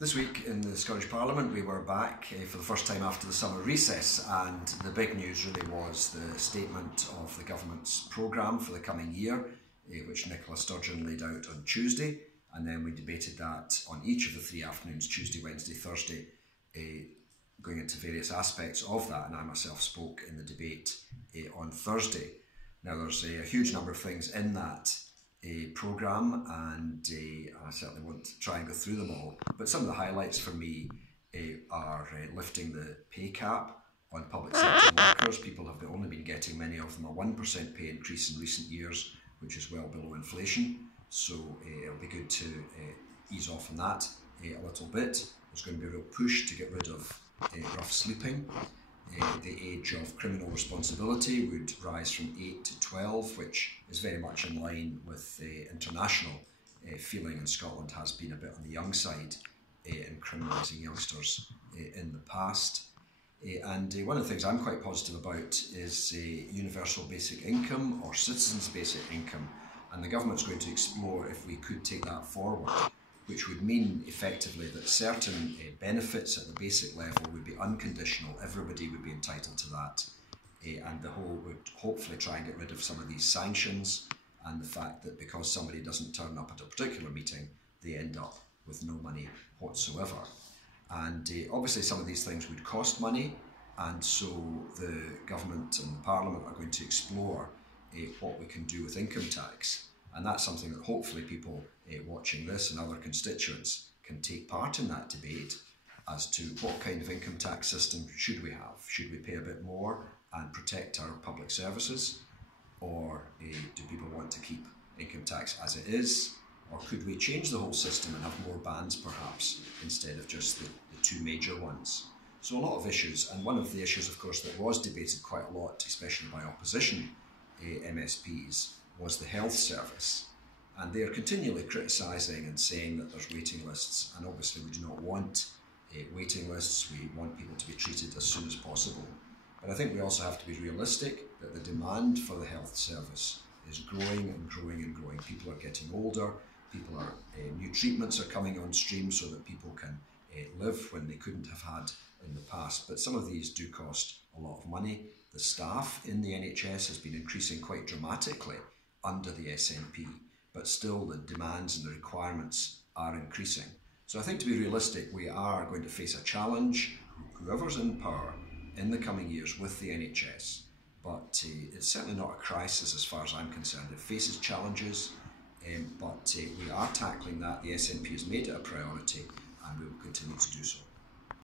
This week in the Scottish Parliament we were back for the first time after the summer recess, and the big news really was the statement of the Government's programme for the coming year, which Nicola Sturgeon laid out on Tuesday, and then we debated that on each of the three afternoons, Tuesday, Wednesday, Thursday, going into various aspects of that, and I myself spoke in the debate on Thursday. Now there's a huge number of things in that programme, and I certainly won't try and go through them all, but some of the highlights for me are lifting the pay cap on public sector workers. People have only been getting, many of them, a 1% pay increase in recent years, which is well below inflation, so it'll be good to ease off on that a little bit. There's going to be a real push to get rid of rough sleeping. The age of criminal responsibility would rise from 8 to 12, which is very much in line with the international feeling in Scotland has been a bit on the young side in criminalising youngsters in the past. And one of the things I'm quite positive about is universal basic income, or citizens' basic income, and the government's going to explore if we could take that forward, which would mean effectively that certain benefits at the basic level would be unconditional. Everybody would be entitled to that, and the whole would hopefully try and get rid of some of these sanctions and the fact that because somebody doesn't turn up at a particular meeting, they end up with no money whatsoever. And obviously some of these things would cost money, and so the government and the Parliament are going to explore what we can do with income tax. And that's something that hopefully people watching this and other constituents can take part in that debate as to what kind of income tax system should we have. Should we pay a bit more and protect our public services? Or do people want to keep income tax as it is? Or could we change the whole system and have more bands perhaps instead of just the two major ones? So a lot of issues, and one of the issues of course that was debated quite a lot, especially by opposition MSPs, was the health service, and they are continually criticising and saying that there's waiting lists, and obviously we do not want waiting lists. We want people to be treated as soon as possible, but I think we also have to be realistic that the demand for the health service is growing and growing and growing. People are getting older, new treatments are coming on stream so that people can live when they couldn't have had in the past, but some of these do cost a lot of money. The staff in the NHS has been increasing quite dramatically under the SNP, but still the demands and the requirements are increasing. So I think, to be realistic, we are going to face a challenge, whoever's in power, in the coming years with the NHS, but it's certainly not a crisis as far as I'm concerned. It faces challenges, but we are tackling that. The SNP has made it a priority,